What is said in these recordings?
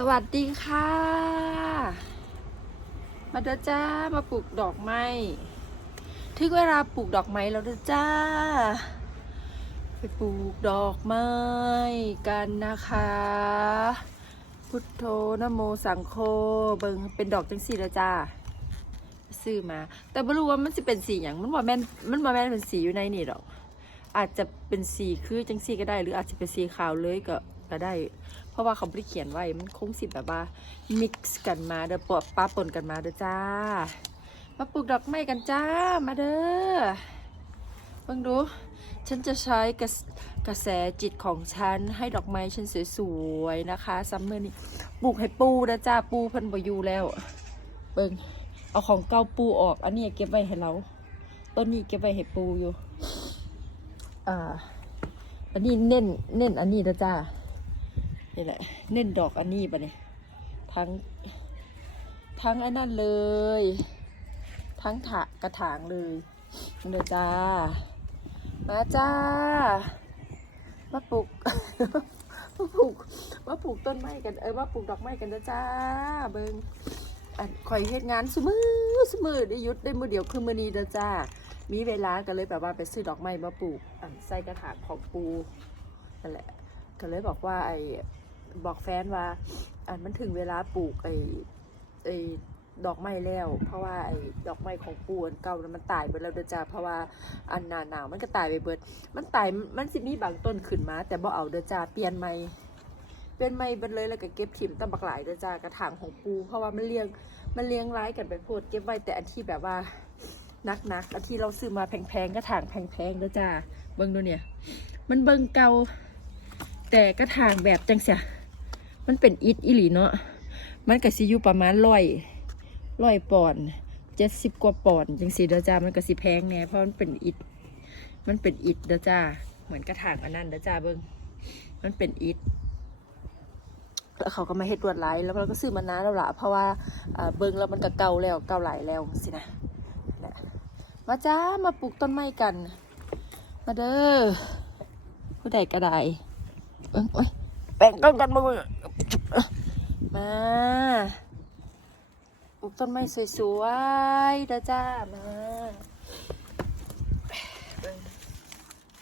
สวัสดีค่ะ มาเด้อจ้ามาปลูกดอกไม้ถึงเวลาปลูกดอกไม้แล้วเด้อจ้า ไปปลูกดอกไม้กันนะคะ พุทโธนโมสังโฆเบิงเป็นดอกจังสีล้วจ้าซื้อมา แต่ไม่รู้ว่ามันจะเป็นสีอย่างมันว่าแม่นมันว่าแม่นเป็นสีอยู่ในนี่หรอกอาจจะเป็นสีคือจังสีก็ได้ หรืออาจจะเป็นสีขาวเลยก็ ก็ได้ เพราะว่าเขาไม่ได้เขียนไว้ มันคงสิแบบว่า มิกซ์กันมาเด้อปะปะปนกันมาเด้อจ้า มาปลูกดอกไม้กันจ้า มาเด้อเบิ่งดู ฉันจะใช้กระกระแสจิตของฉัน ให้ดอกไม้ฉันสวยๆนะคะซัมเมอร์นี้ปลูกให้ปูนะจ้า ปูพันบอยู่แล้ว เบิ่งเอาของเก่าปูออก อันนี้เก็บไว้ให้เรา ต้นนี้เก็บไว้ให้ปูอยู่ อ่า อันนี้เน้นเน้นอันนี้นะจ้า นี่แหละ เน้นดอกอันนี้ปะเนี่ยทั้ง ทั้งไอ้นั่นเลย ทั้งถะกระถางเลยเดี๋ยวจ้า มาจ้า มาปลูก มาปลูก มาปลูกต้นไม้กัน เออมาปลูกดอกไม้กันนะจ้า เบิงอันคอยเฮ็ดงานสมือสมือได้ยุดได้มือเดียวคือมือนี้นะจ้า มีเวลาก็เลยแบบว่าไปซื้อดอกไม้มาปลูก อันใส่กระถางของปูนั่นแหละก็เลยบอกว่าไอ้ บอกแฟนว่าอันมันถึงเวลาปลูกไอ้ไอ้ดอกไม้แล้ว เพราะว่าไอ้ดอกไม้ของปูอันเก่ามันตายไปแล้วเดจ้าเพราะว่าอันหนาหนาวมันก็ตายไปเบิด มันตายมันสิมีบางต้นขึ้นมา แต่บ่เอาเดจ้าเปลี่ยนใหม่เปลี่ยนใหม่เบิดเลยแล้วก็เก็บถิ่มตะบักหลายเดจ้ากระถางของปู เพราะว่ามันเลี้ยงมันเลี้ยงร้ายกันไปโพดเก็บไว้แต่อันที่แบบว่านักๆอันที่เราซื้อมาแพงๆกระถางแพงๆเดจ้าเบิ่งดูเนี่ย มันเบิ่งเก่าแต่กระถางแบบจังเสีย มันเป็นอิฐอิหลีเนาะมันก็สิอยู่ประมาณร้อยร้อยปอนด์เจ็ดสิบกว่าปอนด์จังสีเด้อจ้ามันก็สิแพงแน่เพราะมันเป็นอิฐมันเป็นอิฐเด้อจ้าเหมือนกระถางอันนั้นเด้อจ้าเบิ้งมันเป็นอิฐแล้วเขาก็มาเฮ็ดลวดลายแล้วเราก็ซื้อมานานแล้วล่ะเพราะว่าเบิ้งแล้วมันก็เก่าแล้วเก่าหลายแล้วสินะมาจ้ามาปลูกต้นไม้กัน มาเด้อผู้ใดก็ได้เอ้ยเอ้ย แบ่งต้นกันมาเบิ่งมาปลูกต้นไม้สวยๆเด้อจ้ามา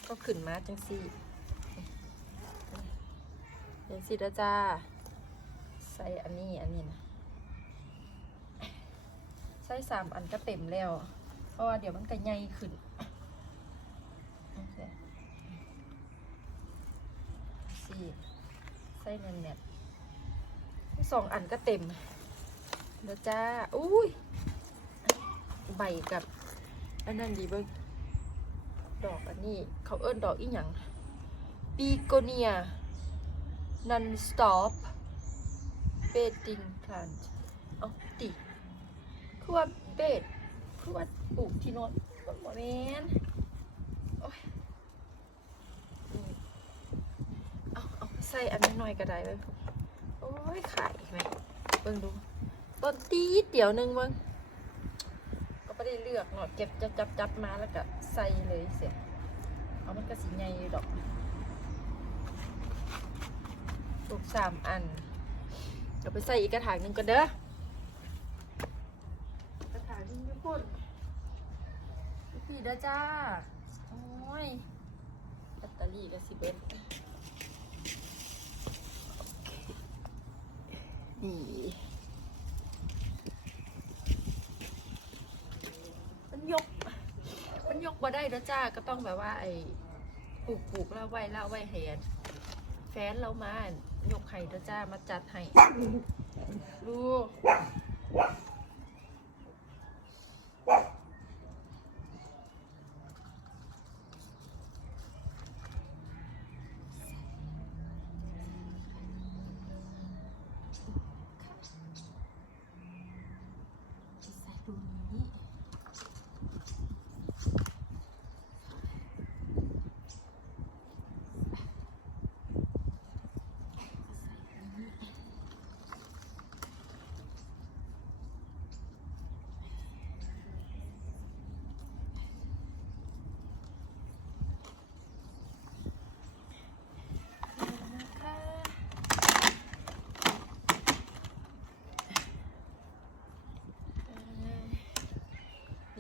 ก็ขึ้นมาจังสี่จังสี่เด้อจ้า ใส่อันนี้อันนี้นะใส่สามอันก็เต็มแล้ว เพราะว่าเดี๋ยวมันก็ใหญ่ขึ้นโอเค สี่ ไส้เนยเนี่ยสองอันก็เต็มเดี๋ยวจ้า อุ้ย ใบกับ อันนั้นดีเบิ้งดอกอันนี้ เขาเอิ้นดอกอีหยังปีโกเนีย non stop bedding plant เอาติคือว่าเบดคือว่าปลูกที่นอนบ่แมนโอ้ยนี่ เอาเอา ใส่อันนี้หน่อยก็ได้เว้ยโอ้ยขายไหมเบิ่งดู ต้นตีเดี๋ยวหนึงเบิ่งก็ไม่ได้เลือกเนาะเก็บจับจับจับมาแล้วก็ใส่เลยเสร็จเอามันก็สีใหญ่ดอกปลูกสามอันเดี๋ยวไปใส่อีกกระถางหนึ่งกันเด้อกระถางหนึงทุกคนพี่เด้อจ้า โอ้ยแบตเตอรี่ก็สิเบิด นี่มันยก มันยกมาได้แล้วจ้าก็ต้องแบบว่า ไอ้ปลูกปลูกแล้วไว้แล้วไว้เห็นแฟนเรามายกไข่แล้วจ้ามาจัดให้ดู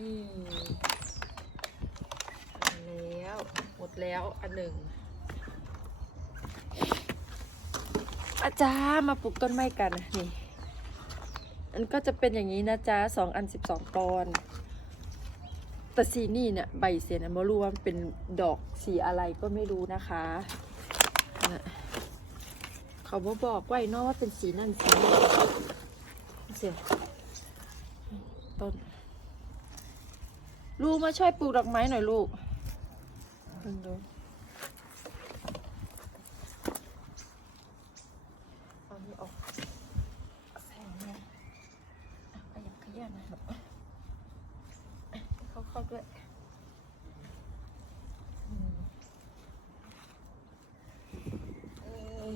นี่แล้ว หมดแล้วอันหนึ่งอาจารย์มาปลูกต้นไม้กันนี่อันก็จะเป็นอย่างนี้นะจ๊ะสองอันสิบสองตอน แต่สีนี่เนี่ยใบเสียนะไม่รู้ว่ามันเป็นดอกสีอะไรก็ไม่รู้นะคะนะเขาบอบอกไว้นอะว่าเป็นสีนั่นสีนี่เสียต้น ลูกมาช่วยปลูกดอกไม้หน่อยลูกดูเอานี่ออกแสงนะขยับขยันนะครับ เข้าเข้าด้วยอืมเอ้ย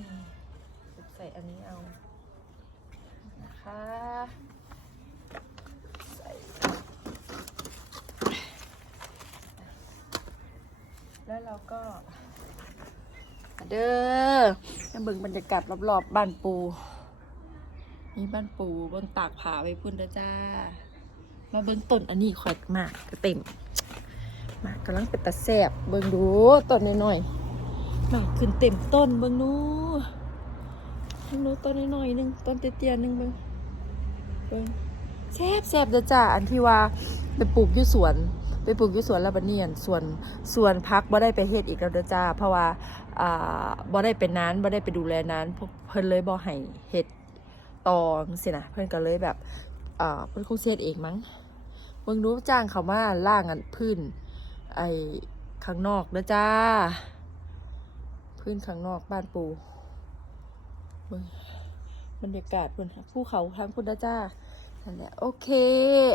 ใส่อันนี้เอา นะคะ ใส่ แล้วเราก็เด้อมาเบิ่งบรรยากาศรอบๆบ้านปูมีบ้านปูบนตากผาไว้พุ่นเด้อจ้า มาเบิ่งต้นอันนี้ขอยมากกระเต็มมากกำลังเป็นตาแสบเบิ่งดูต้นน้อยๆหมากขึ้นเต็มต้นเบิ่งนู้เบิ่งนู้ต้นน้อยๆหนึงต้นเตี้ยๆหนึงเบิ่งเบิ่งแซบแซบเด้อจ้าอันที่ว่าไปปลูกอยู่สวน ไปปลูกอยู่สวนแล้วบัดเนียนส่วนส่วนพักบ่ได้ไปเฮ็ดอีกแล้วเด้อจ้า เพราะว่าอ่าบ่ได้เป็นนานบ่ได้ไปดูแลนานเพิ่นเลยบ่ให้เฮ็ดตองสินะเพิ่นก็เลยแบบอ่าเพิ่นคงเฮ็ดเองมั้งเบิ่งดูจ้างเขามาล่างอันพื้นไอ้ข้างนอกเด้อจ้า พื้นข้างนอกบ้านปูเบิ่งบรรยากาศเพิ่นภูเขาทางพุ่นเจ้า นั่นแหละโอเค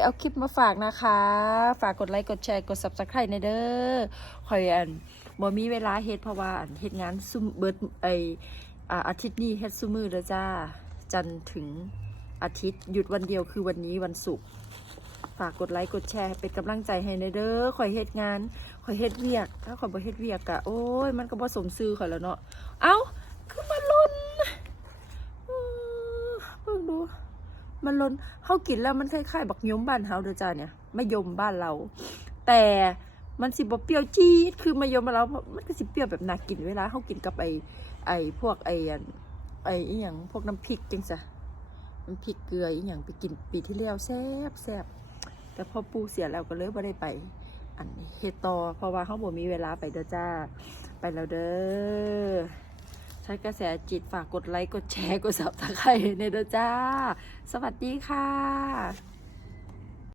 เอาคลิปมาฝากนะคะ ฝากกดไลค์ กดแชร์ กด subscribe ในเด้อคอยอันบ่มีเวลาเฮ็ดเพราะว่าอันเฮ็ดงานซุมเบิดไออ่าอาทิตย์นี้เฮ็ดซุมือเด้อจ้า จันถึงอาทิตย์หยุดวันเดียวคือวันนี้วันศุกร์ฝากกดไลค์กดแชร์เป็นกำลังใจให้ในเด้อคอยเฮ็ดงานคอยเฮ็ดเวียก ถ้าคอยบ่เฮ็ดเวียกอะโอ้ยมันก็บ่สมซื่อข่อยแล้วเนาะ เอ้า คือมันล่นอื้อเบิ่งดู มัน ล้นเขากินแล้วมันคล้ายๆบักยมบ้านเฮาเด้อจ้าเนี่ยมะยมบ้านเรา แต่มันสิบ่เปรี้ยวจี๊ดคือมะยมบ้านเรามันก็สิเปรี้ยวแบบน่ากินเวลาเขากินกับไอ้ไอ้พวกไออันไอ้อีหยังพวกน้ำพริกจังซะน้ำพริกเกลืออีหยังไปกินปีที่แล้วแซ่บแซ่บแต่พอปูเสียแล้วก็เลยบ่ได้ไป อันเฮ็ดต่อเพราะว่าเขาบ่มีเวลาไปเด้อจ้า ไปแล้วเด้อ ใช้กระแสจิตฝากกดไลค์ กดแชร์ กดซับสไครต์ในเด้อจ้า สวัสดีค่ะ